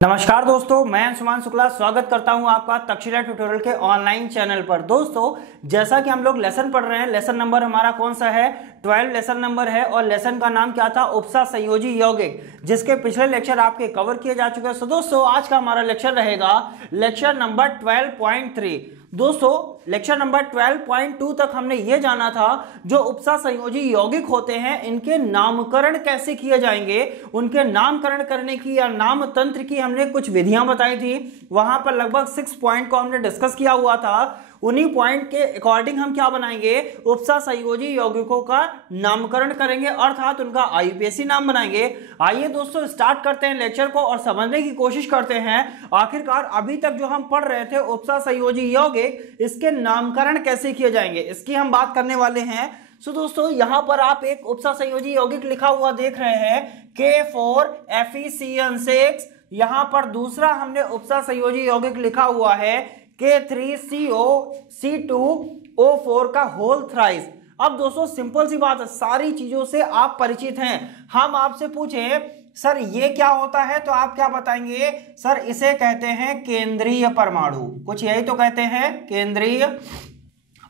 नमस्कार दोस्तों, मैं अंशुमान शुक्ला स्वागत करता हूं आपका तक्षशिला ट्यूटोरियल के ऑनलाइन चैनल पर। दोस्तों, जैसा कि हम लोग लेसन पढ़ रहे हैं, लेसन नंबर हमारा कौन सा है? 12 लेसन नंबर है और लेसन का नाम क्या था? उपसा संयोजी यौगिक, जिसके पिछले लेक्चर आपके कवर किए जा चुके हैं। सो दोस्तों, आज का हमारा लेक्चर रहेगा लेक्चर नंबर 12.3। दोस्तों, लेक्चर नंबर 12.2 तक हमने ये जाना था जो उपसा संयोजी यौगिक होते हैं इनके नामकरण कैसे किए जाएंगे, उनके नामकरण करने की या नाम तंत्र की हमने कुछ विधियां बताई थी। वहां पर लगभग 6 पॉइंट को हमने डिस्कस किया हुआ था। उन्हीं पॉइंट के अकॉर्डिंग हम क्या बनाएंगे? उपसा संयोजी यौगिकों का नामकरण करेंगे, अर्थात उनका आईयूपीएसी नाम बनाएंगे। आइए दोस्तों, स्टार्ट करते हैं लेक्चर को और समझने की कोशिश करते हैं आखिरकार अभी तक जो हम पढ़ रहे थे उपसा संयोजी यौगिक, इसके नामकरण कैसे किए जाएंगे, इसकी हम बात करने वाले हैं। सो दोस्तों, यहां पर आप एक उपसा संयोजी यौगिक लिखा हुआ देख रहे हैं K4FeCN6। यहां पर दूसरा हमने उपसा संयोजी यौगिक लिखा हुआ है K3COC2O4 का होल थ्राइस। अब दोस्तों, सिंपल सी बात है, सारी चीजों से आप परिचित हैं। हम आपसे पूछे सर ये क्या होता है, तो आप क्या बताएंगे? सर इसे कहते हैं केंद्रीय परमाणु। कुछ यही तो कहते हैं, केंद्रीय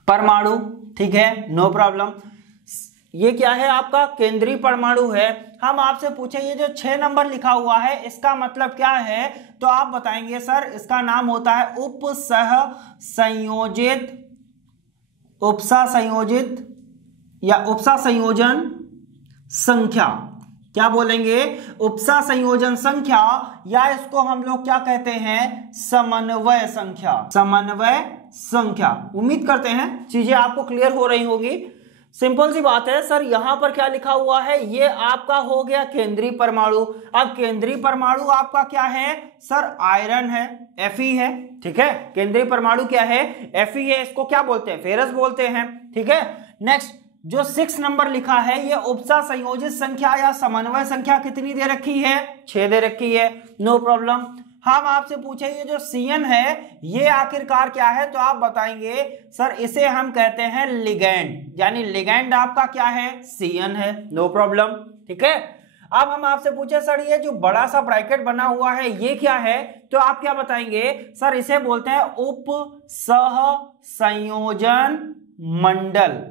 परमाणु। ठीक है, नो प्रॉब्लम। ये क्या है? आपका केंद्रीय परमाणु है। हम आपसे पूछे ये जो 6 नंबर लिखा हुआ है इसका मतलब क्या है, तो आप बताएंगे सर इसका नाम होता है उपसह संयोजित, उपसा संयोजित या उपसा संयोजन संख्या। क्या बोलेंगे? उपसा संयोजन संख्या, या इसको हम लोग क्या कहते हैं? समन्वय संख्या। समन्वय संख्या। उम्मीद करते हैं चीजें आपको क्लियर हो रही होगी। सिंपल सी बात है सर, यहां पर क्या लिखा हुआ है? ये आपका हो गया केंद्रीय परमाणु। अब केंद्रीय परमाणु आपका क्या है? सर आयरन है, Fe है। ठीक है, केंद्रीय परमाणु क्या है? Fe है। इसको क्या बोलते हैं? फेरस बोलते हैं। ठीक है, नेक्स्ट जो 6 नंबर लिखा है ये उपसा संयोजित संख्या या समन्वय संख्या कितनी दे रखी है? 6 दे रखी है। No problem. हम आपसे पूछे ये जो CN है ये आखिरकार क्या है, तो आप बताएंगे सर इसे हम कहते हैं लिगैंड, यानी लिगैंड आपका क्या है? CN है। No problem. ठीक है, अब हम आपसे पूछे सर ये जो बड़ा सा ब्रैकेट बना हुआ है ये क्या है, तो आप क्या बताएंगे? सर इसे बोलते हैं उपसह संयोजन मंडल।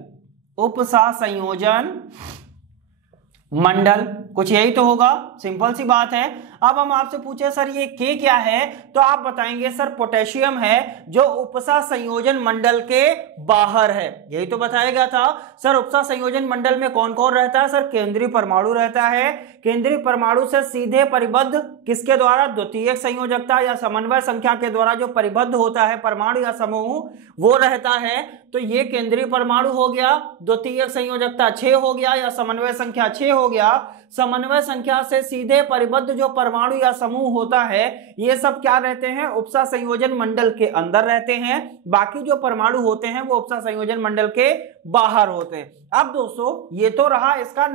उपसा संयोजन मंडल, कुछ यही तो होगा। सिंपल सी बात है। अब हम आपसे पूछे सर ये K क्या है, तो आप बताएंगे सर पोटेशियम है जो उपसा संयोजन मंडल के बाहर है। यही तो बताया गया था। सर उपसा संयोजन मंडल में कौन कौन रहता है? सर केंद्रीय परमाणु रहता है। केंद्रीय परमाणु से सीधे परिबद्ध किसके द्वारा? द्वितीयक संयोजकता या समन्वय संख्या के द्वारा जो परिबद्ध होता है परमाणु या समूह, वो रहता है। तो ये केंद्रीय परमाणु हो गया, द्वितीयक संयोजकता 6 हो गया या समन्वय संख्या 6 हो गया। समन्वय संख्या से सीधे परिबद्ध जो परमाणु या समूह होता है ये सब क्या रहते हैं? उपसा संयोजन मंडल के अंदर रहते हैं। बाकी जो परमाणु होते हैं वो उपसा संयोजन मंडल के बाहर होते हैं। अब दोस्तों, ये तो रहा इसका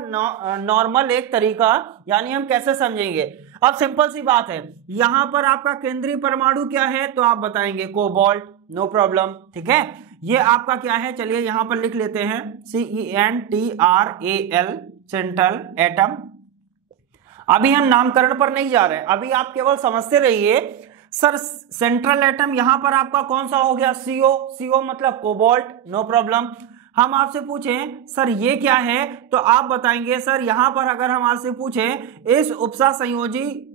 नॉर्मल एक तरीका, यानी हम कैसे समझेंगे। अब सिंपल सी बात है, यहां पर आपका केंद्रीय परमाणु क्या है, तो आप बताएंगे कोबाल्ट। No problem. ठीक है, ये आपका क्या है? चलिए यहां पर लिख लेते हैं CENTRAL, सेंट्रल एटम। अभी हम नामकरण पर नहीं जा रहे हैं, अभी आप केवल समझते रहिए। सर सेंट्रल एटम यहां पर आपका कौन सा हो गया? CO मतलब कोबाल्ट। No problem. हम आपसे पूछें सर ये क्या है, तो आप बताएंगे सर यहां पर अगर हम आपसे पूछें इस उपसा संयोजी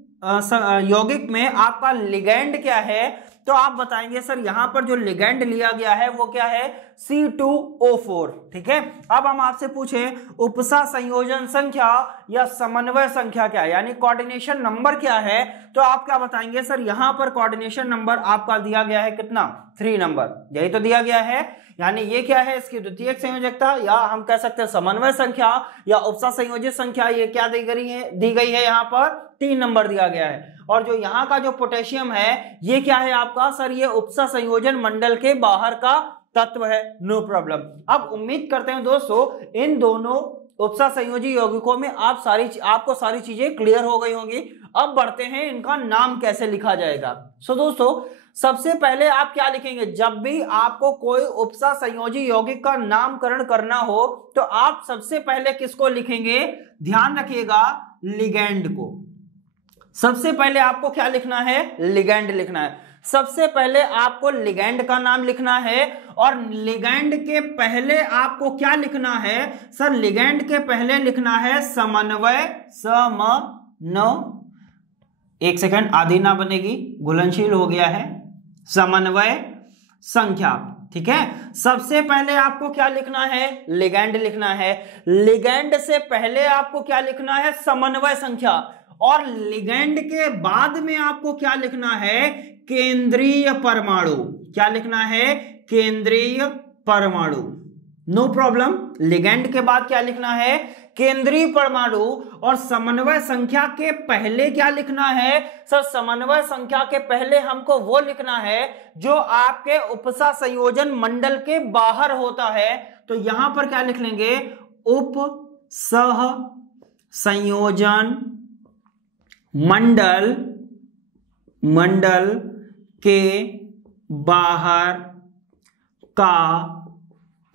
यौगिक में आपका लिगैंड क्या है, तो आप बताएंगे सर यहां पर जो लिगैंड लिया गया है वो क्या है? C2O4। ठीक है, अब हम आपसे पूछें उपसा संयोजन संख्या या समन्वय संख्या क्या है, यानी कोऑर्डिनेशन नंबर क्या है, तो आप क्या बताएंगे? सर यहां पर कोऑर्डिनेशन नंबर आपका दिया गया है कितना? 3 नंबर। यही तो दिया गया है, यानी ये क्या है? इसकी द्वितीयक संयोजकता या हम कह सकते हैं समन्वय संख्या या उपसा संयोजित संख्या, ये क्या दी गई है यहाँ पर? 3 नंबर दिया गया है। और जो यहाँ का जो पोटेशियम है ये क्या है आपका? सर ये उपसा संयोजन मंडल के बाहर का तत्व है। No problem. अब उम्मीद करते हैं दोस्तों इन दोनों उपसा संयोजी यौगिकों में आपको सारी चीजें क्लियर हो गई होंगी। अब बढ़ते हैं इनका नाम कैसे लिखा जाएगा। सो दोस्तों, सबसे पहले आप क्या लिखेंगे? जब भी आपको कोई उपसा संयोजी यौगिक का नामकरण करना हो तो आप सबसे पहले किसको लिखेंगे? ध्यान रखिएगा, लिगैंड को। सबसे पहले आपको क्या लिखना है, लिगैंड लिखना है। सबसे पहले आपको लिगैंड का नाम लिखना है और लिगैंड के पहले आपको क्या लिखना है सर, लिगैंड के पहले लिखना है समन्वय, एक सेकंड आधी ना बनेगी, घुलनशील हो गया है, समन्वय संख्या। ठीक है, सबसे पहले आपको क्या लिखना है, लिगैंड लिखना है। लिगैंड से पहले आपको क्या लिखना है, समन्वय संख्या। और लिगैंड के बाद में आपको क्या लिखना है, केंद्रीय परमाणु। क्या लिखना है, केंद्रीय परमाणु। No problem. लिगैंड के बाद क्या लिखना है, केंद्रीय परमाणु। और समन्वय संख्या के पहले क्या लिखना है सर, समन्वय संख्या के पहले हमको वो लिखना है जो आपके उपसह संयोजन मंडल के बाहर होता है। तो यहां पर क्या लिख लेंगे, उपसह संयोजन मंडल के बाहर का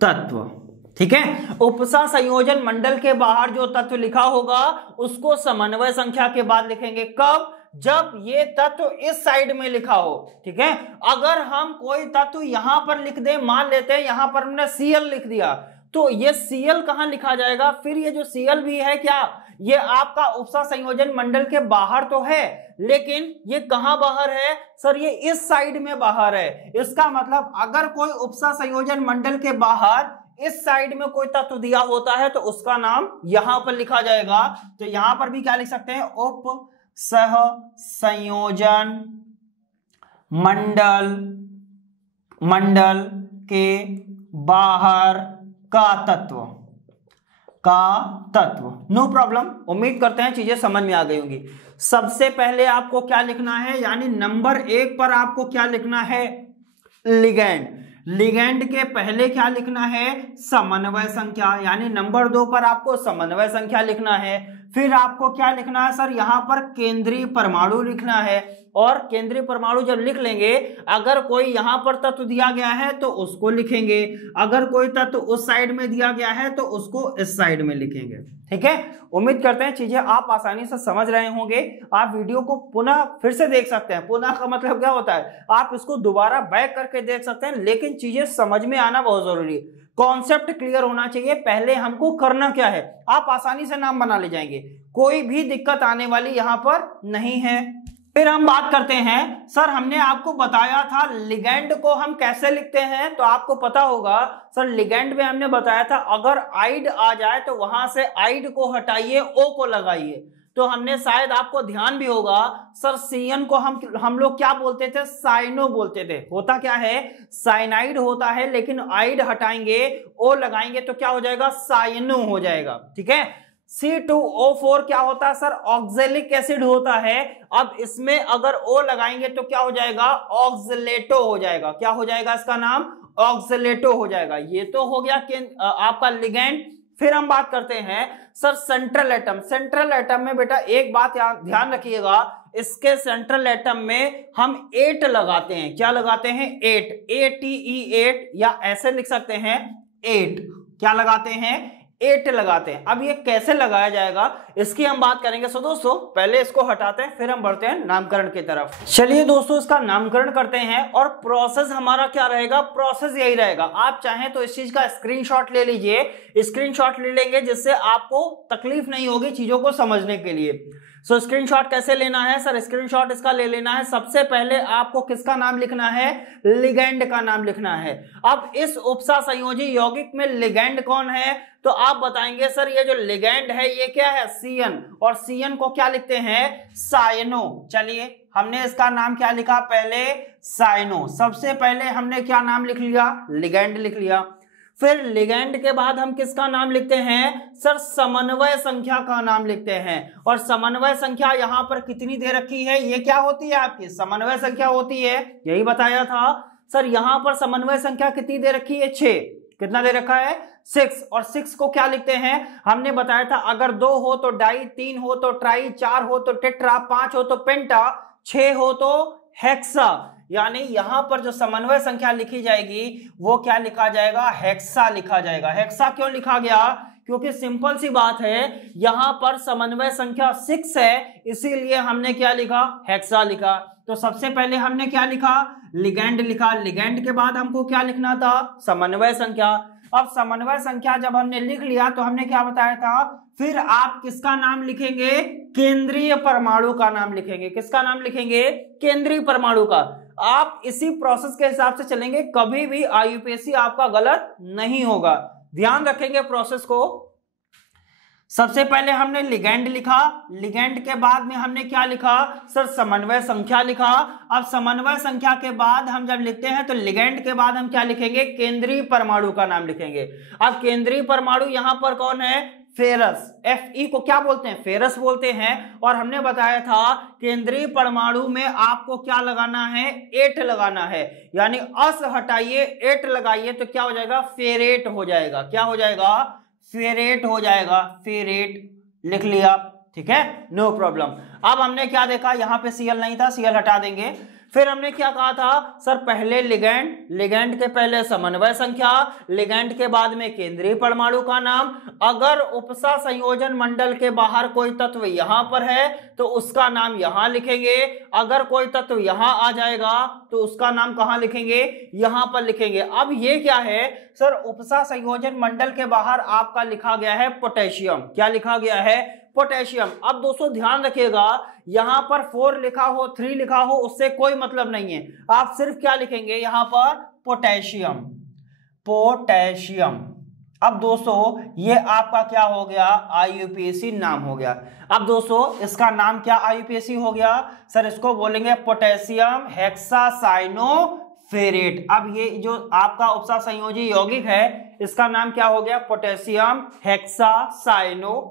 तत्व। ठीक है, उपसह संयोजन मंडल के बाहर जो तत्व लिखा होगा उसको समन्वय संख्या के बाद लिखेंगे। कब, जब ये तत्व इस साइड में लिखा हो। ठीक है, अगर हम कोई तत्व यहां पर लिख दें, मान लेते हैं यहां पर हमने Cl लिख दिया, तो ये Cl कहां लिखा जाएगा, फिर ये जो Cl भी है क्या, ये आपका उपसह संयोजन मंडल के बाहर तो है, लेकिन ये कहां बाहर है सर, ये इस साइड में बाहर है। इसका मतलब अगर कोई उपसह संयोजन मंडल के बाहर इस साइड में कोई तत्व दिया होता है तो उसका नाम यहां पर लिखा जाएगा। तो यहां पर भी क्या लिख सकते हैं, उपसह संयोजन मंडल के बाहर का तत्व। No problem. उम्मीद करते हैं चीजें समझ में आ गई होंगी। सबसे पहले आपको क्या लिखना है, यानी नंबर 1 पर आपको क्या लिखना है, लिगैंड। लिगैंड के पहले क्या लिखना है, समन्वय संख्या, यानी नंबर 2 पर आपको समन्वय संख्या लिखना है। फिर आपको क्या लिखना है सर, यहां पर केंद्रीय परमाणु लिखना है। और केंद्रीय परमाणु जब लिख लेंगे, अगर कोई यहां पर तत्व दिया गया है तो उसको लिखेंगे, अगर कोई तत्व उस साइड में दिया गया है तो उसको इस साइड में लिखेंगे। ठीक है, उम्मीद करते हैं चीजें आप आसानी से समझ रहे होंगे। आप वीडियो को पुनः फिर से देख सकते हैं। पुनः का मतलब क्या होता है, आप इसको दोबारा बैक करके देख सकते हैं, लेकिन चीजें समझ में आना बहुत जरूरी है। कॉन्सेप्ट क्लियर होना चाहिए। पहले हमको करना क्या है, आप आसानी से नाम बना ले जाएंगे, कोई भी दिक्कत आने वाली यहां पर नहीं है। फिर हम बात करते हैं, सर हमने आपको बताया था लिगैंड को हम कैसे लिखते हैं, तो आपको पता होगा सर लिगैंड में हमने बताया था अगर आइड आ जाए तो वहां से आइड को हटाइए, ओ को लगाइए। तो हमने शायद आपको ध्यान भी होगा सर CN को हम लोग क्या बोलते थे, साइनो बोलते थे। होता क्या है, साइनाइड होता है, लेकिन आइड हटाएंगे, ओ लगाएंगे तो क्या हो जाएगा, साइनो हो जाएगा। ठीक है, C2O4 क्या होता है सर, ऑक्जेलिक एसिड होता है। अब इसमें अगर O लगाएंगे तो क्या हो जाएगा, ऑक्सलेटो हो जाएगा। क्या हो जाएगा, इसका नाम ऑक्सलेटो हो जाएगा। ये तो हो गया आपका लिगैंड। फिर हम बात करते हैं sir central atom. Central atom में बेटा एक बात ध्यान रखिएगा, इसके सेंट्रल एटम में हम 8 लगाते हैं। क्या लगाते हैं, 8, ATE8, या ऐसे लिख सकते हैं 8। क्या लगाते हैं, 8 लगाते हैं। अब ये कैसे लगाया जाएगा इसकी हम बात करेंगे। सो दोस्तों पहले इसको हटाते हैं, फिर हम बढ़ते हैं नामकरण की तरफ। चलिए दोस्तों इसका नामकरण करते हैं, और प्रोसेस हमारा क्या रहेगा, प्रोसेस यही रहेगा। आप चाहें तो इस चीज का स्क्रीनशॉट ले लीजिए, स्क्रीनशॉट ले लेंगे जिससे आपको तकलीफ नहीं होगी चीजों को समझने के लिए। सो स्क्रीनशॉट कैसे लेना है सर, स्क्रीनशॉट इसका ले लेना है। सबसे पहले आपको किसका नाम लिखना है, लिगैंड का नाम लिखना है। अब इस उपसह संयोजी यौगिक में लिगैंड कौन है, तो आप बताएंगे सर ये जो लिगैंड है ये क्या है, CN, और CN को क्या लिखते हैं, साइनो। चलिए हमने इसका नाम क्या लिखा, पहले साइनो। सबसे पहले हमने क्या नाम लिख लिया, लिगैंड लिख लिया। फिर लिगैंड के बाद हम किसका नाम लिखते हैं सर, समन्वय संख्या का नाम लिखते हैं। और समन्वय संख्या यहां पर कितनी दे रखी है, ये क्या होती है आपकी समन्वय संख्या होती है, यही बताया था सर। यहां पर समन्वय संख्या कितनी दे रखी है, 6। कितना दे रखा है, 6। और 6 को क्या लिखते हैं, हमने बताया था अगर 2 हो तो डाई, 3 हो तो ट्राई, 4 हो तो टेट्रा, 5 हो तो पेंटा, 6 हो तो हेक्सा। यानी यहां पर जो समन्वय संख्या लिखी जाएगी वो क्या लिखा जाएगा, हेक्सा लिखा जाएगा। हेक्सा क्यों लिखा गया, क्योंकि सिंपल सी बात है, यहां पर समन्वय संख्या 6 है, इसीलिए हमने क्या लिखा, हेक्सा लिखा। तो सबसे पहले हमने क्या लिखा, लिगेंड लिखा। लिगेंड के बाद हमको क्या लिखना था, समन्वय संख्या। अब समन्वय संख्या जब हमने लिख लिया तो हमने क्या बताया था, फिर आप किसका नाम लिखेंगे, केंद्रीय परमाणु का नाम लिखेंगे। किसका नाम लिखेंगे, केंद्रीय परमाणु का। आप इसी प्रोसेस के हिसाब से चलेंगे, कभी भी आईयूपीएससी आपका गलत नहीं होगा, ध्यान रखेंगे प्रोसेस को। सबसे पहले हमने लिगेंड लिखा, लिगेंड के बाद में हमने क्या लिखा सर, समन्वय संख्या लिखा। अब समन्वय संख्या के बाद हम जब लिखते हैं तो लिगेंड के बाद हम क्या लिखेंगे, केंद्रीय परमाणु का नाम लिखेंगे। अब केंद्रीय परमाणु यहां पर कौन है, फेरस। Fe को क्या बोलते हैं, फेरस बोलते हैं। और हमने बताया था केंद्रीय परमाणु में आपको क्या लगाना है, 8 लगाना है, यानी अस हटाइए 8 लगाइए तो क्या हो जाएगा, फेरेट हो जाएगा। क्या हो जाएगा, फेरेट हो जाएगा, फेरेट लिख लिया, ठीक है, नो प्रॉब्लम। अब हमने क्या देखा, यहां पे Cl नहीं था, Cl हटा देंगे। फिर हमने क्या कहा था सर, पहले लिगेंड, लिगेंड के पहले समन्वय संख्या, लिगेंड के बाद में केंद्रीय परमाणु का नाम। अगर उपसा संयोजन मंडल के बाहर कोई तत्व यहां पर है तो उसका नाम यहां लिखेंगे। अगर कोई तत्व यहां आ जाएगा तो उसका नाम कहां लिखेंगे, यहां पर लिखेंगे। अब ये क्या है सर, उपसा संयोजन मंडल के बाहर आपका लिखा गया है पोटेशियम। क्या लिखा गया है, पोटेशियम। अब दोस्तों ध्यान रखिएगा, यहां पर 4 लिखा हो, 3 लिखा हो, उससे कोई मतलब नहीं है। आप सिर्फ क्या लिखेंगे यहां पर, पोटेशियम, पोटेशियम। अब दोस्तों ये आपका क्या हो गया, आईयूपीएसी नाम हो गया। अब दोस्तों इसका नाम क्या आईयूपीएसी हो गया सर, इसको बोलेंगे पोटेशियम हेक्सासाइनोफेरेट। अब ये जो आपका उपसा संयोजी यौगिक है इसका नाम क्या हो गया, पोटेशियम हेक्सासाइनोफेरेट।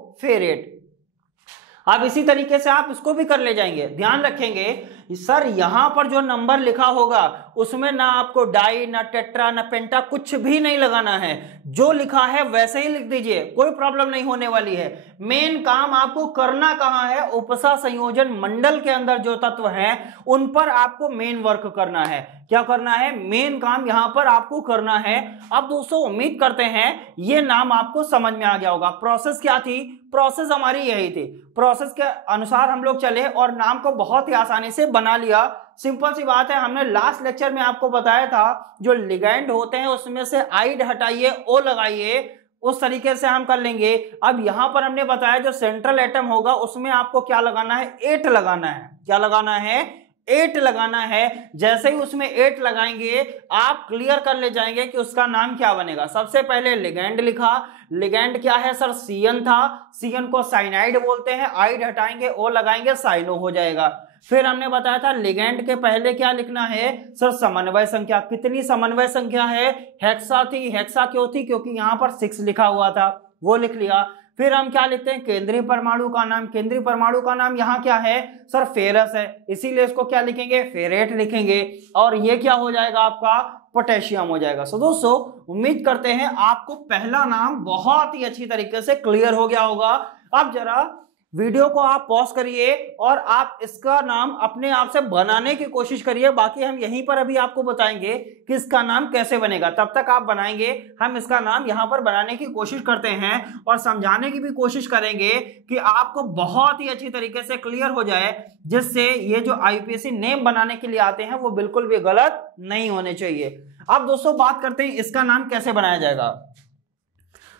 अब इसी तरीके से आप इसको भी कर ले जाएंगे। ध्यान रखेंगे सर, यहां पर जो नंबर लिखा होगा उसमें ना आपको डाई, ना टेट्रा, ना पेंटा, कुछ भी नहीं लगाना है। जो लिखा है वैसे ही लिख दीजिए, कोई प्रॉब्लम नहीं होने वाली है। मेन काम आपको करना कहां है, उपसा संयोजन मंडल के अंदर जो तत्व हैं उन पर आपको मेन वर्क करना है। क्या करना है, मेन काम यहां पर आपको करना है। अब दोस्तों उम्मीद करते हैं ये नाम आपको समझ में आ गया होगा। प्रोसेस क्या थी, प्रोसेस हमारी यही थी, प्रोसेस के अनुसार हम लोग चले और नाम को बहुत ही आसानी से बना लिया। सिंपल सी बात है, हमने लास्ट लेक्चर में आपको बताया था जो लिगेंड होते हैं उसमें से आइड हटाइए, ओ लगाइए, उस तरीके से हम कर लेंगे। अब यहां पर हमने बताया जो सेंट्रल एटम होगा उसमें आपको क्या लगाना है, 8 लगाना है। क्या लगाना है, 8 लगाना है। जैसे ही उसमें 8 लगाएंगे आप क्लियर कर ले जाएंगे कि उसका नाम क्या बनेगा। सबसे पहले लिगेंड लिखा, लिगेंड क्या है सर, सीएन था, सीएन को साइनाइड बोलते हैं, आइड हटाएंगे, ओ लगाएंगे, साइनो हो जाएगा। फिर हमने बताया था लिगेंड के पहले क्या लिखना है सर, समन्वय संख्या। कितनी समन्वय संख्या है, हेक्सा थी। हेक्सा क्यों थी, क्योंकि यहां पर 6 लिखा हुआ था, वो लिख लिया। फिर हम क्या लिखते हैं, केंद्रीय परमाणु का नाम। केंद्रीय परमाणु का नाम यहाँ क्या है सर, फेरस है, इसीलिए इसको क्या लिखेंगे, फेरेट लिखेंगे। और ये क्या हो जाएगा आपका, पोटेशियम हो जाएगा। सो दोस्तों उम्मीद करते हैं आपको पहला नाम बहुत ही अच्छी तरीके से क्लियर हो गया होगा। अब जरा वीडियो को आप पॉज करिए और आप इसका नाम अपने आप से बनाने की कोशिश करिए। बाकी हम यहीं पर अभी आपको बताएंगे कि इसका नाम कैसे बनेगा, तब तक आप बनाएंगे। हम इसका नाम यहां पर बनाने की कोशिश करते हैं और समझाने की भी कोशिश करेंगे कि आपको बहुत ही अच्छी तरीके से क्लियर हो जाए, जिससे ये जो आईयूपीएसी नेम बनाने के लिए आते हैं वो बिल्कुल भी गलत नहीं होने चाहिए। अब दोस्तों बात करते हैं इसका नाम कैसे बनाया जाएगा।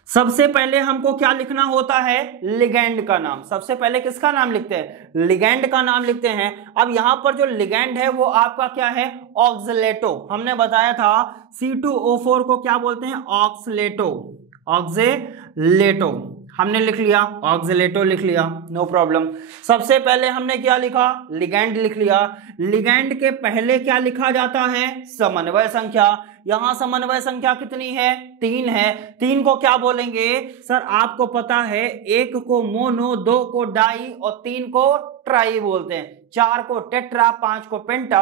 सबसे पहले हमको क्या लिखना होता है, लिगेंड का नाम। सबसे पहले किसका नाम लिखते हैं, लिगेंड का नाम लिखते हैं। अब यहां पर जो लिगेंड है वो आपका क्या है, ऑक्सलेटो। हमने बताया था C2O4 को क्या बोलते हैं, ऑक्सलेटो, ऑक्सलेटो हमने लिख लिया, ऑक्सलेटो लिख लिया, नो प्रॉब्लम। सबसे पहले हमने क्या लिखा, लिगेंड लिख लिया। लिगेंड के पहले क्या लिखा जाता है, समन्वय संख्या। यहां समन्वय संख्या कितनी है, 3 है। 3 को क्या बोलेंगे सर, आपको पता है 1 को मोनो, 2 को डाई और 3 को ट्राई बोलते हैं। 4 को टेट्रा, 5 को पेंटा,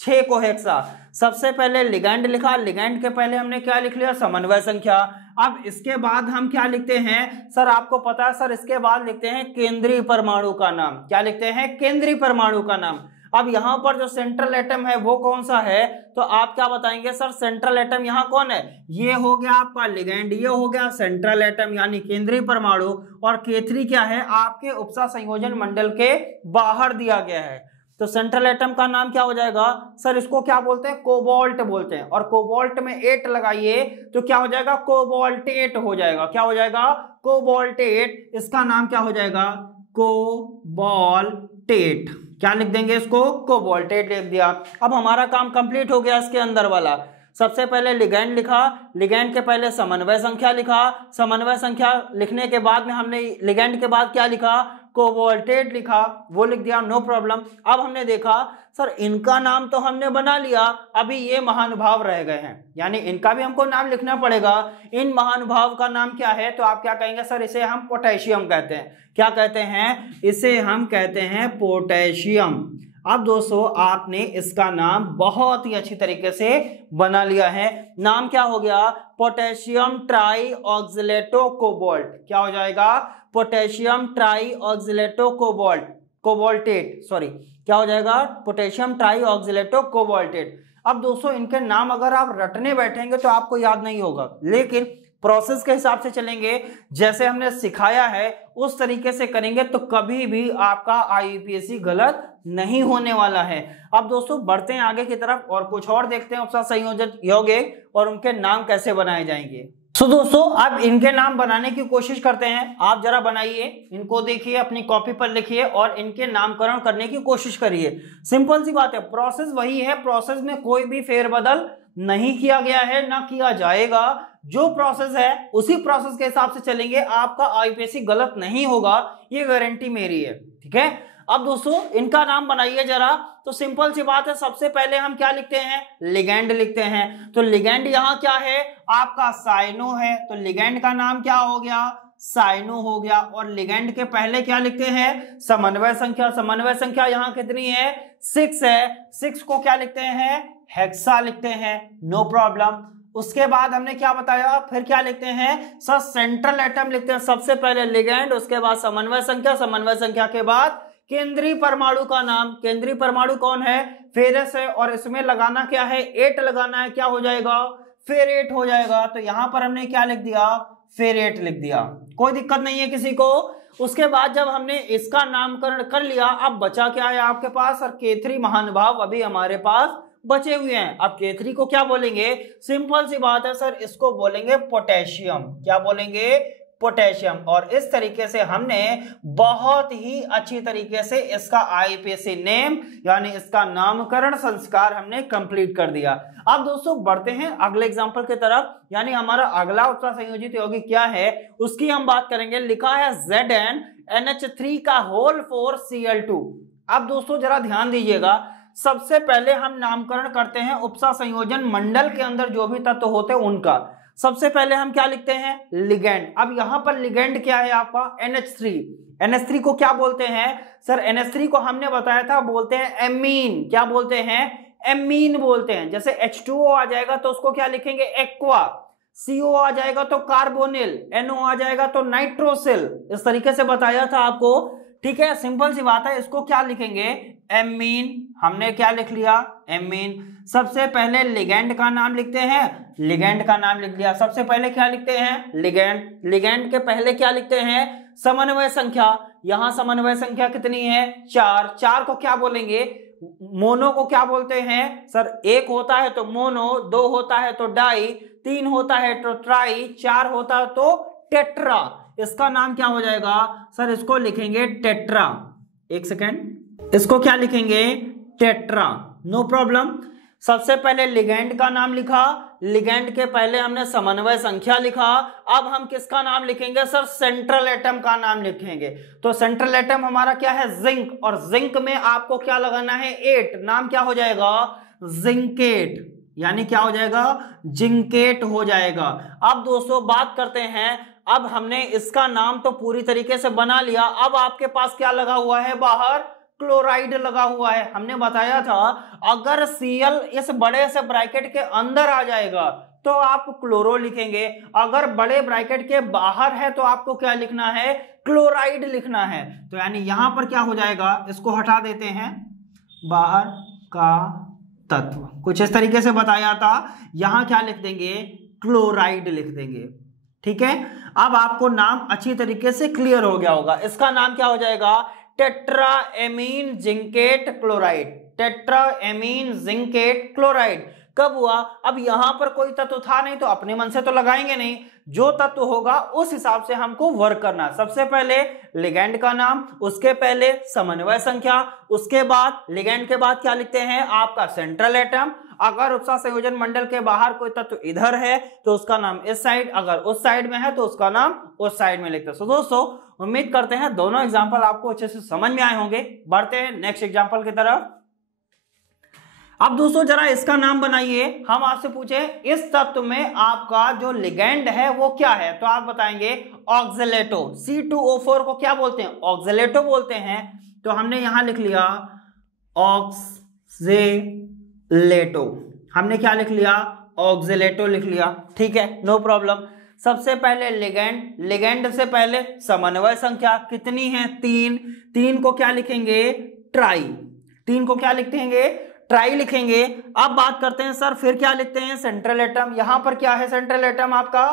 6 को हेक्सा। सबसे पहले लिगेंड लिखा, लिगेंड के पहले हमने क्या लिख लिया, समन्वय संख्या। अब इसके बाद हम क्या लिखते हैं सर, आपको पता है सर, इसके बाद लिखते हैं केंद्रीय परमाणु का नाम। क्या लिखते हैं, केंद्रीय परमाणु का नाम। अब यहाँ पर जो सेंट्रल एटम है वो कौन सा है, तो आप क्या बताएंगे सर, सेंट्रल एटम यहाँ कौन है, ये हो गया आपका लिगेंड, ये हो गया सेंट्रल एटम यानी केंद्रीय परमाणु, और K3 क्या है, आपके उपसा संयोजन मंडल के बाहर दिया गया है। तो सेंट्रल एटम का नाम क्या हो जाएगा सर, इसको क्या बोलते हैं, कोबाल्ट बोलते हैं, और कोबाल्ट में 8 लगाइए तो क्या हो जाएगा, कोबाल्टेट हो जाएगा, क्या हो जाएगा, कोबाल्टेट। इसका नाम क्या हो जाएगा, कोबाल्टेट। क्या लिख देंगे इसको, कोबाल्टेट लिख दिया। अब हमारा काम कंप्लीट हो गया इसके अंदर वाला। सबसे पहले लिगैंड लिखा, लिगैंड के पहले समन्वय संख्या लिखा, समन्वय संख्या लिखने के बाद में हमने लिगैंड के बाद क्या लिखा, कोबाल्टेट लिखा, वो लिख दिया, नो प्रॉब्लम। अब हमने देखा सर इनका नाम तो हमने बना लिया, अभी ये महानुभाव रह गए हैं, यानी इनका भी हमको नाम लिखना पड़ेगा। इन महानुभाव का नाम क्या है, तो आप क्या कहेंगे सर, इसे हम पोटेशियम कहते हैं। क्या कहते हैं, इसे हम कहते हैं पोटेशियम। अब दोस्तों आपने इसका नाम बहुत ही अच्छी तरीके से बना लिया है। नाम क्या हो गया, पोटेशियम ट्राई ऑक्सिलेटो कोबाल्ट। क्या हो जाएगा, potassium tri oxalato cobalt, cobaltate, sorry, क्या हो जाएगा, पोटेशियम ट्राई ऑक्सिलेटो कोबाल्टेट। अब दोस्तों इनके नाम अगर आप रटने बैठेंगे तो आपको याद नहीं होगा, लेकिन प्रोसेस के हिसाब से चलेंगे, जैसे हमने सिखाया है उस तरीके से करेंगे तो कभी भी आपका IUPAC गलत नहीं होने वाला है। अब दोस्तों बढ़ते हैं आगे की तरफ और कुछ और देखते हैं उपसा संयोजन यौगिक और उनके नाम कैसे बनाए जाएंगे। तो दोस्तों अब इनके नाम बनाने की कोशिश करते हैं। आप जरा बनाइए, इनको देखिए, अपनी कॉपी पर लिखिए और इनके नामकरण करने की कोशिश करिए। सिंपल सी बात है, प्रोसेस वही है, प्रोसेस में कोई भी फेरबदल नहीं किया गया है, ना किया जाएगा। जो प्रोसेस है उसी प्रोसेस के हिसाब से चलेंगे, आपका IUPAC गलत नहीं होगा, ये गारंटी मेरी है, ठीक है। अब दोस्तों इनका नाम बनाइए जरा। तो सिंपल सी बात है, सबसे पहले हम क्या लिखते हैं, लिगैंड लिखते हैं। तो लिगैंड यहाँ क्या है, आपका साइनो है, तो लिगैंड का नाम क्या हो गया, साइनो हो गया। और लिगैंड के पहले क्या लिखते हैं, समन्वय संख्या। समन्वय संख्या यहाँ कितनी है, 6 है, 6 को क्या लिखते हैं, हेक्सा लिखते हैं, नो प्रॉब्लम। उसके बाद हमने क्या बताया, फिर क्या लिखते हैं सर, सेंट्रल एटम लिखते हैं। सबसे पहले लिगैंड, उसके बाद समन्वय संख्या, समन्वय संख्या के बाद केंद्रीय परमाणु का नाम। केंद्रीय परमाणु कौन है, फेरस है, और इसमें लगाना क्या है, 8 लगाना है, क्या हो जाएगा, फेरेट हो जाएगा। तो यहां पर हमने क्या लिख दिया, फेरेट लिख दिया, कोई दिक्कत नहीं है किसी को। उसके बाद जब हमने इसका नामकरण कर लिया, अब बचा क्या है आपके पास, और K3 महानुभाव अभी हमारे पास बचे हुए हैं। अब K3 को क्या बोलेंगे, सिंपल सी बात है सर, इसको बोलेंगे पोटेशियम। क्या बोलेंगे, पोटेशियम। और इस तरीके से हमने बहुत ही अच्छी तरीके से इसका IUPAC नेम यानी इसका नामकरण संस्कार हमने कंप्लीट कर दिया। अब दोस्तों बढ़ते हैं अगले एग्जांपल की तरफ, यानी हमारा अगला उपसा संयोजित यौगिक क्या है उसकी हम बात करेंगे। लिखा है ZnNH3 का होल 4Cl2। अब दोस्तों जरा ध्यान दीजिएगा, सबसे पहले हम नामकरण करते हैं उपसा संयोजन मंडल के अंदर जो भी तत्व होते हैं उनका। सबसे पहले हम क्या लिखते हैं, लिगैंड। अब यहां पर लिगैंड क्या है आपका, NH3। NH3 को क्या बोलते हैं सर, NH3 को हमने बताया था बोलते हैं एमीन। क्या बोलते हैं, एमीन बोलते हैं। जैसे H2O आ जाएगा तो उसको क्या लिखेंगे, एक्वा। CO आ जाएगा तो कार्बोनिल, NO आ जाएगा तो नाइट्रोसिल। इस तरीके से बताया था आपको, ठीक है। सिंपल सी बात है, इसको क्या लिखेंगे, एमीन। हमने क्या लिख लिया, एमीन। सबसे पहले लिगैंड का नाम लिखते हैं, लिगैंड का नाम लिख लिया। सबसे पहले क्या लिखते हैं, लिगैंड। लिगैंड के पहले क्या लिखते हैं, समन्वय संख्या। यहां समन्वय संख्या कितनी है, 4। 4 को क्या बोलेंगे, मोनो को क्या बोलते हैं सर, 1 होता है तो मोनो, 2 होता है तो डाई, 3 होता है तो ट्राई, 4 होता है तो टेट्रा। इसका नाम क्या हो जाएगा सर, इसको लिखेंगे टेट्रा। एक सेकेंड, इसको क्या लिखेंगे, टेट्रा, नो प्रॉब्लम। सबसे पहले लिगैंड का नाम लिखा, लिगैंड के पहले हमने समन्वय संख्या लिखा। अब हम किसका नाम लिखेंगे सर, सेंट्रल एटम का नाम लिखेंगे। तो सेंट्रल एटम हमारा क्या है, जिंक, और जिंक में आपको क्या लगाना है, 8। नाम क्या हो जाएगा, जिंकेट, यानी क्या हो जाएगा, जिंकेट हो जाएगा। अब दोस्तों बात करते हैं, अब हमने इसका नाम तो पूरी तरीके से बना लिया। अब आपके पास क्या लगा हुआ है, बाहर क्लोराइड लगा हुआ है। हमने बताया था अगर Cl इस बड़े से ब्रैकेट के अंदर आ जाएगा तो आप क्लोरो लिखेंगे, अगर बड़े ब्रैकेट के बाहर है तो आपको क्या लिखना है, क्लोराइड लिखना है। तो यानी यहां पर क्या हो जाएगा, इसको हटा देते हैं, बाहर का तत्व, कुछ इस तरीके से बताया था। यहां क्या लिख देंगे, क्लोराइड लिख देंगे। ठीक है, अब आपको नाम अच्छी तरीके से क्लियर हो गया होगा। इसका नाम क्या हो जाएगा, tetraammine zincate chloride. Tetraammine zincate chloride कब हुआ, अब यहां पर कोई तत्व था नहीं तो अपने मन से तो लगाएंगे नहीं, जो तत्व होगा उस हिसाब से हमको वर्क करना। सबसे पहले लिगैंड का नाम, उसके पहले समन्वय संख्या, उसके बाद लिगैंड के बाद क्या लिखते हैं, आपका सेंट्रल एटम। अगर उपसा संयोजन मंडल के बाहर कोई तत्व इधर है तो उसका नाम इस साइड, अगर उस साइड में है तो उसका नाम उस साइड में लिखते हैं। तो दोस्तों उम्मीद करते हैं दोनों एग्जाम्पल आपको अच्छे से समझ में आए होंगे। बढ़ते हैं नेक्स्ट एग्जाम्पल की तरफ। अब दोस्तों जरा इसका नाम बनाइए। हम आपसे पूछे इस तत्व में आपका जो लिगैंड है वो क्या है, तो आप बताएंगे ऑक्जेलेटो। C2O4 को क्या बोलते हैं, ऑक्जेलेटो बोलते हैं। तो हमने यहां लिख लिया ऑक्जेलेटो, हमने क्या लिख लिया, ऑक्जेलेटो लिख लिया। ठीक है, नो प्रॉब्लम। सबसे पहले लिगैंड, लिगैंड से पहले समन्वय संख्या कितनी है, 3। 3 को क्या लिखेंगे, ट्राई। 3 को क्या लिखेंगे, ट्राई लिखेंगे। अब बात करते हैं सर फिर क्या लिखते हैं, सेंट्रल एटम। यहां पर क्या है सेंट्रल एटम आपका,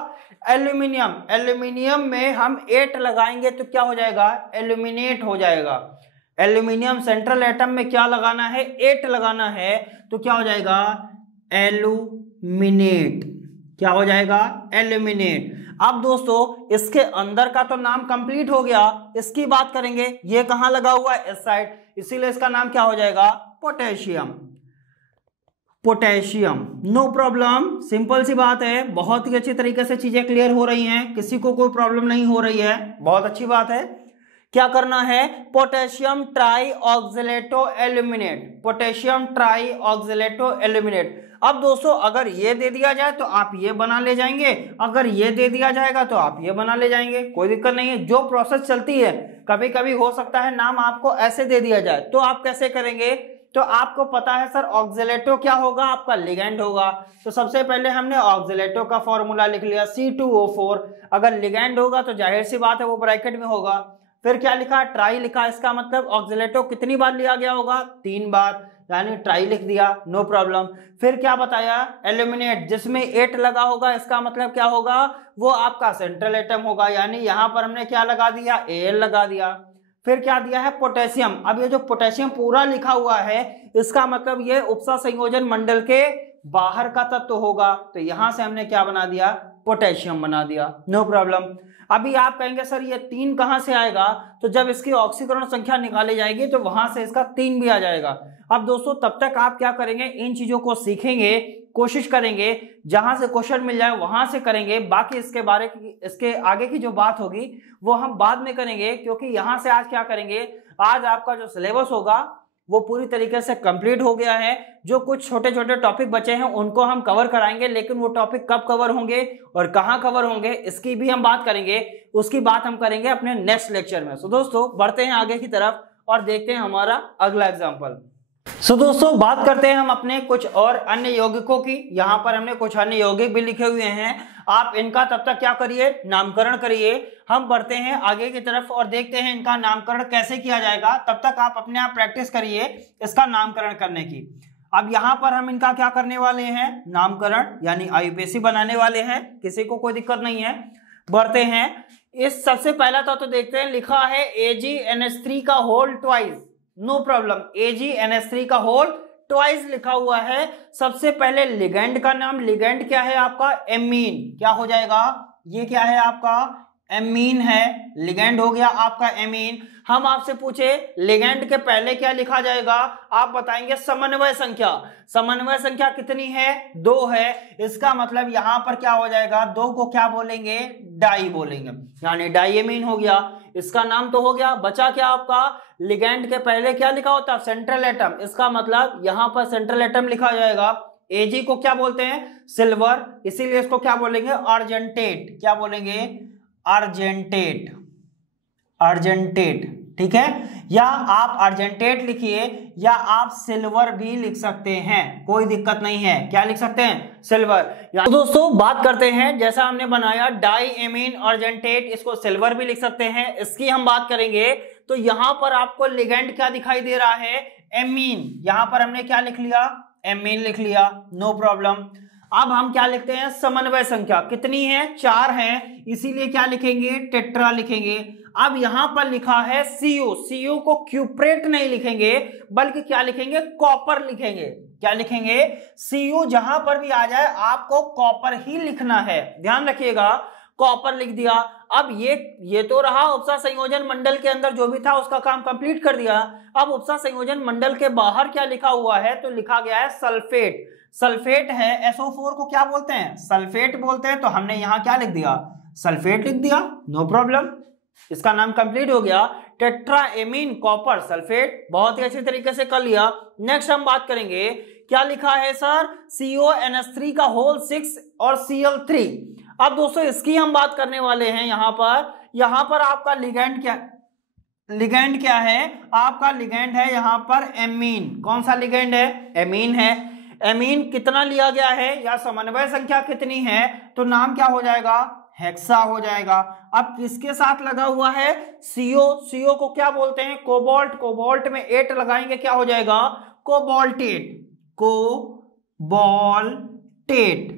एल्यूमिनियम। एल्यूमिनियम में हम 8 लगाएंगे तो क्या हो जाएगा, एल्यूमिनेट हो जाएगा। एल्यूमिनियम सेंट्रल एटम में क्या लगाना है, 8 लगाना है, तो क्या हो जाएगा, एल्यूमिनेट। क्या हो जाएगा, एल्यूमिनेट। अब दोस्तों इसके अंदर का तो नाम कंप्लीट हो गया, इसकी बात करेंगे। ये कहां लगा हुआ है, इस साइड, इसीलिए इसका नाम क्या हो जाएगा, potassium. Potassium, no problem, simple सी बात है। बहुत ही अच्छी तरीके से चीजें क्लियर हो रही हैं, किसी को कोई प्रॉब्लम नहीं हो रही है, बहुत अच्छी बात है। क्या करना है, potassium try oxalato aluminate. Potassium try oxalato aluminate. अब दोस्तों अगर ये दे दिया जाए तो आप ये बना ले जाएंगे, अगर ये दे दिया जाएगा तो आप ये बना ले जाएंगे, कोई दिक्कत नहीं है। जो प्रोसेस चलती है, कभी कभी हो सकता है नाम आपको ऐसे दे दिया जाए, तो आप कैसे करेंगे, तो आपको पता है सर ऑक्जेलेटो क्या होगा, आपका लिगैंड होगा। तो सबसे पहले हमने ऑक्जेलेटो का फॉर्मूला लिख लिया, C2O4। अगर लिगैंड होगा तो जाहिर सी बात है वो ब्रैकेट में होगा। फिर क्या लिखा, ट्राई लिखा, इसका मतलब ऑक्जेलेटो कितनी बार लिया गया होगा, 3 बार, यानी ट्राई लिख दिया, नो प्रॉब्लम। फिर क्या बताया, एल्यूमिनेट, जिसमें 8 लगा होगा, इसका मतलब क्या होगा, वो आपका सेंट्रल एटम होगा, यानी यहां पर हमने क्या लगा दिया, Al लगा दिया। फिर क्या दिया है, पोटेशियम। अब ये जो पोटेशियम पूरा लिखा हुआ है, इसका मतलब ये उपसा संयोजन मंडल के बाहर का तत्व होगा, तो यहां से हमने क्या बना दिया, पोटेशियम बना दिया, नो प्रॉब्लम। अभी आप कहेंगे सर ये 3 कहां से आएगा, तो जब इसकी ऑक्सीकरण संख्या निकाली जाएगी तो वहां से इसका 3 भी आ जाएगा। अब दोस्तों तब तक आप क्या करेंगे, इन चीजों को सीखेंगे, कोशिश करेंगे, जहां से क्वेश्चन मिल जाए वहां से करेंगे। बाकी इसके आगे की जो बात होगी वो हम बाद में करेंगे, क्योंकि यहां से आज क्या करेंगे, आज आपका जो सिलेबस होगा वो पूरी तरीके से कंप्लीट हो गया है। जो कुछ छोटे छोटे टॉपिक बचे हैं उनको हम कवर कराएंगे, लेकिन वो टॉपिक कब कवर होंगे और कहां कवर होंगे इसकी भी हम बात करेंगे, उसकी बात हम करेंगे अपने नेक्स्ट लेक्चर में। सो दोस्तों बढ़ते हैं आगे की तरफ और देखते हैं हमारा अगला एग्जाम्पल। सो दोस्तों बात करते हैं हम अपने कुछ और अन्य यौगिकों की। यहाँ पर हमने कुछ अन्य यौगिक भी लिखे हुए हैं, आप इनका तब तक क्या करिए, नामकरण करिए। हम बढ़ते हैं आगे की तरफ और देखते हैं इनका नामकरण कैसे किया जाएगा। तब तक आप अपने आप प्रैक्टिस करिए इसका नामकरण करने की। अब यहाँ पर हम इनका क्या करने वाले हैं, नामकरण यानी आयुपेसी बनाने वाले हैं, किसी को कोई दिक्कत नहीं है। बढ़ते हैं, इस सबसे पहला तो देखते हैं, लिखा है AgNH3 का whole twice, no problem, AgNH3 का होल ट्वाइस लिखा हुआ है। सबसे पहले लिगैंड का नाम, लिगैंड क्या है आपका, एमीन। क्या हो जाएगा, ये क्या है आपका, एमीन है, लिगैंड हो गया आपका एमीन। हम आपसे पूछे लिगैंड के पहले क्या लिखा जाएगा, आप बताएंगे समन्वय संख्या। समन्वय संख्या कितनी है, 2 है, इसका मतलब यहां पर क्या हो जाएगा, 2 को क्या बोलेंगे, डाई बोलेंगे, यानी डाइएमीन हो गया। इसका नाम तो हो गया, बचा क्या आपका, लिगैंड के पहले क्या लिखा होता है, सेंट्रल एटम, इसका मतलब यहां पर सेंट्रल एटम लिखा जाएगा। Ag को क्या बोलते हैं, सिल्वर, इसीलिए इसको क्या बोलेंगे, अर्जेंटेट। क्या बोलेंगे, अर्जेंटेट, अर्जेंटेट, ठीक है। या आप अर्जेंटेट लिखिए या आप सिल्वर भी लिख सकते हैं, कोई दिक्कत नहीं है। क्या लिख सकते हैं, सिल्वर। तो दोस्तों बात करते हैं, जैसा हमने बनाया डाइएमीन अर्जेंटेट, इसको सिल्वर भी लिख सकते हैं, इसकी हम बात करेंगे। तो यहां पर आपको लिगैंड क्या दिखाई दे रहा है, एमीन, यहां पर हमने क्या लिख लिया, एमीन लिख लिया, नो प्रॉब्लम। अब हम क्या लिखते हैं, समन्वय संख्या कितनी है, 4 है, इसीलिए क्या लिखेंगे, टेट्रा लिखेंगे। अब यहां पर लिखा है सीयू, सीयू को क्यूप्रेट नहीं लिखेंगे बल्कि क्या लिखेंगे, कॉपर लिखेंगे। क्या लिखेंगे, सीयू जहां पर भी आ जाए आपको कॉपर ही लिखना है, ध्यान रखिएगा, कॉपर लिख दिया। अब ये तो रहा उपसा संयोजन मंडल के अंदर जो भी था उसका काम कंप्लीट कर दिया। अब उपसा संयोजन मंडल के बाहर क्या लिखा हुआ है, तो लिखा गया है सल्फेट। सल्फेट है, SO4 को क्या बोलते हैं, सल्फेट बोलते हैं, तो हमने यहां क्या लिख दिया, सल्फेट लिख दिया, नो प्रॉब्लम, इसका नाम कंप्लीट हो गया। टेट्राएमीन कॉपर सल्फेट, बहुत ही अच्छी तरीके से कर लिया। नेक्स्ट हम बात करेंगे, क्या लिखा है सर, CONH3 का होल 6 और Cl3। अब दोस्तों इसकी हम बात करने वाले हैं। यहां पर आपका लिगैंड क्या है, आपका लिगैंड है यहां पर एमीन। कौन सा लिगैंड है, एमीन है। एमीन कितना लिया गया है या समन्वय संख्या कितनी है, तो नाम क्या हो जाएगा, हेक्सा हो जाएगा। अब किसके साथ लगा हुआ है, CO को क्या बोलते हैं, कोबाल्ट। कोबाल्ट में 8 लगाएंगे क्या हो जाएगा, कोबाल्टेट,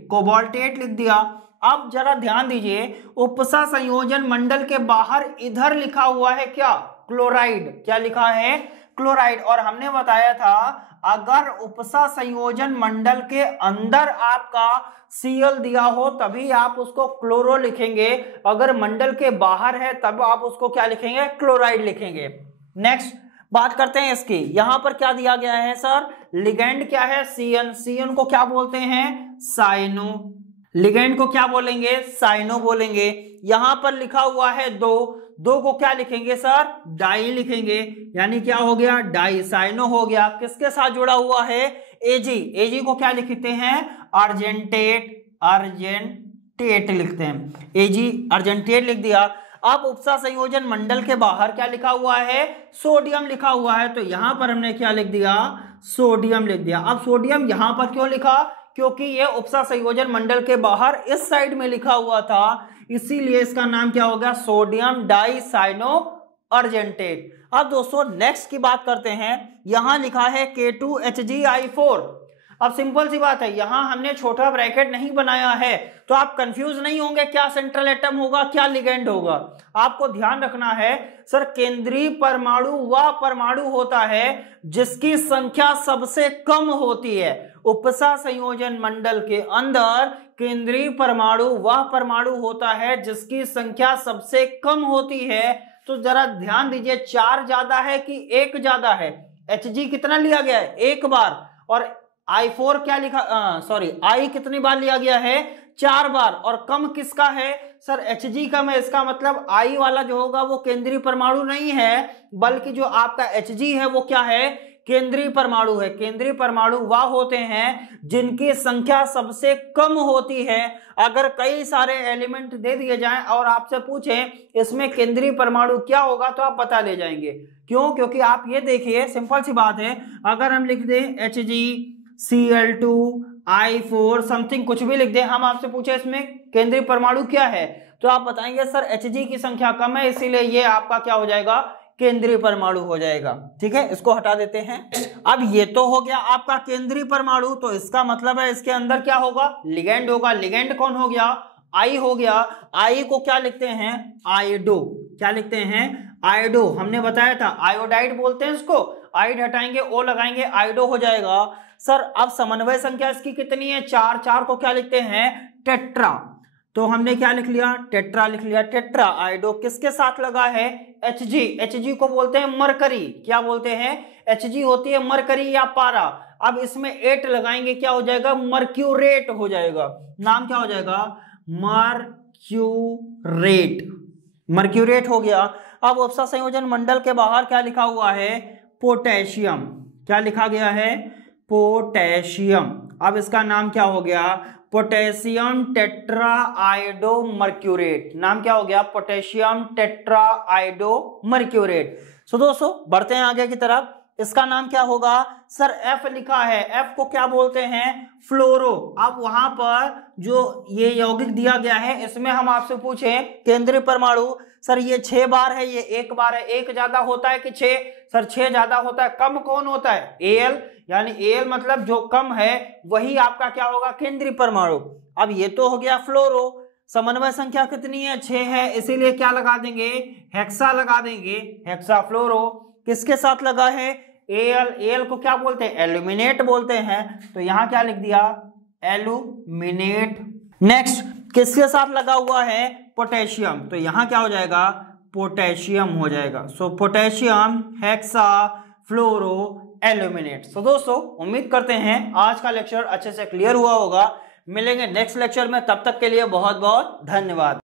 कोबाल्टेट लिख दिया। अब जरा ध्यान दीजिए, उपसा संयोजन मंडल के बाहर इधर लिखा हुआ है क्या, क्लोराइड। क्या लिखा है, क्लोराइड। और हमने बताया था अगर उपसा संयोजन मंडल के अंदर आपका Cl दिया हो तभी आप उसको क्लोरो लिखेंगे, अगर मंडल के बाहर है तब आप उसको क्या लिखेंगे, क्लोराइड लिखेंगे। नेक्स्ट बात करते हैं इसकी, यहां पर क्या दिया गया है सर, लिगैंड क्या है, CN को क्या बोलते हैं, साइनो। लिगैंड को क्या बोलेंगे, साइनो बोलेंगे। यहां पर लिखा हुआ है 2 को क्या लिखेंगे सर, डाई लिखेंगे, यानी क्या हो गया, डाई, साइनो हो गया। किसके साथ जुड़ा हुआ है, एजी को क्या लिखते हैं, अर्जेंटेट लिखते हैं, एजी अर्जेंटेट लिख दिया। अब उपसा संयोजन मंडल के बाहर क्या लिखा हुआ है, सोडियम लिखा हुआ है, तो यहां पर हमने क्या लिख दिया, सोडियम लिख दिया। अब सोडियम यहां पर क्यों लिखा, क्योंकि यह उपसा संयोजन मंडल के बाहर इस साइड में लिखा हुआ था, इसीलिए इसका नाम क्या हो गया, सोडियम डाइसाइनो अर्जेंटेट। अब दोस्तों नेक्स्ट की बात करते हैं, यहां लिखा है K2HgI4। अब सिंपल सी बात है, यहां हमने छोटा ब्रैकेट नहीं बनाया है, तो आप कंफ्यूज नहीं होंगे क्या सेंट्रल एटम होगा क्या लिगेंड होगा। आपको ध्यान रखना है सर, केंद्रीय परमाणु वह परमाणु होता है जिसकी संख्या सबसे कम होती है। उपसा संयोजन मंडल के अंदर केंद्रीय परमाणु वह परमाणु होता है जिसकी संख्या सबसे कम होती है। तो जरा ध्यान दीजिए, 4 ज्यादा है कि 1 ज्यादा है, Hg कितना लिया गया है, 1 बार, और I4 क्या लिखा, I कितनी बार लिया गया है, 4 बार, और कम किसका है सर, Hg कम है। इसका मतलब I वाला जो होगा वो केंद्रीय परमाणु नहीं है, बल्कि जो आपका Hg है वो क्या है, केंद्रीय परमाणु है। केंद्रीय परमाणु वह होते हैं जिनकी संख्या सबसे कम होती है। अगर कई सारे एलिमेंट दे दिए जाएं और आपसे पूछें इसमें केंद्रीय परमाणु क्या होगा, तो आप बता ले जाएंगे। क्यों, क्योंकि आप ये देखिए, सिंपल सी बात है, अगर हम लिख दें Hg Cl2I4 समथिंग कुछ भी लिख दें, हम आपसे पूछे इसमें केंद्रीय परमाणु क्या है, तो आप बताएंगे सर Hg की संख्या कम है, इसीलिए ये आपका क्या हो जाएगा, केंद्रीय परमाणु हो जाएगा। ठीक है, इसको हटा देते हैं। अब ये तो हो गया आपका केंद्रीय परमाणु, तो इसका मतलब है इसके अंदर क्या होगा, लिगेंड होगा। लिगेंड कौन हो गया, आई हो गया। आई को क्या लिखते हैं, आयोडो। क्या लिखते हैं, आयोडो। हमने बताया था आयोडाइड बोलते हैं इसको, आइड हटाएंगे ओ लगाएंगे, आयोडो हो जाएगा। सर अब समन्वय संख्या इसकी कितनी है, 4। 4 को क्या लिखते हैं, टेट्रा। तो हमने क्या लिख लिया, टेट्रा लिख लिया। टेट्रा आयोडो किसके साथ लगा है, Hg। Hg को बोलते हैं मरकरी। क्या बोलते हैं, Hg होती है मरकरी या पारा। अब इसमें 8 लगाएंगे, क्या हो जाएगा, मर्क्यूरेट हो जाएगा। नाम क्या हो जाएगा, मर्क्यूरेट। मर्क्यूरेट हो गया। अब उपसा संयोजन मंडल के बाहर क्या लिखा हुआ है, पोटेशियम। क्या लिखा गया है, पोटेशियम। अब इसका नाम क्या हो गया, पोटेशियम टेट्राआइडो मर्क्यूरेट। नाम क्या हो गया, पोटेशियम टेट्राआइडो मर्क्यूरेट। सो दोस्तों बढ़ते हैं आगे की तरफ, इसका नाम क्या होगा, सर F लिखा है। F को क्या बोलते हैं, फ्लोरो। अब वहां पर जो ये यौगिक दिया गया है, इसमें हम आपसे पूछें केंद्रीय परमाणु सर ये 6 बार है, ये 1 बार है, एक ज्यादा होता है कि 6? सर 6 ज्यादा होता है। कम कौन होता है? Al, यानी Al मतलब जो कम है वही आपका क्या होगा? केंद्रीय परमाणु। अब ये तो हो गया फ्लोरो। समन्वय संख्या कितनी है? 6 है, इसीलिए क्या लगा देंगे? हेक्सा लगा देंगे, हेक्सा फ्लोरो। किसके साथ लगा है? Al को क्या बोलते हैं? एल्यूमिनेट बोलते हैं, तो यहां क्या लिख दिया? एल्यूमिनेट। नेक्स्ट किसके साथ लगा हुआ है? पोटेशियम, तो यहां क्या हो जाएगा? पोटेशियम हो जाएगा। सो पोटेशियम हेक्सा फ्लोरो एल्यूमिनेट। सो दोस्तों उम्मीद करते हैं आज का लेक्चर अच्छे से क्लियर हुआ होगा। मिलेंगे नेक्स्ट लेक्चर में, तब तक के लिए बहुत बहुत धन्यवाद।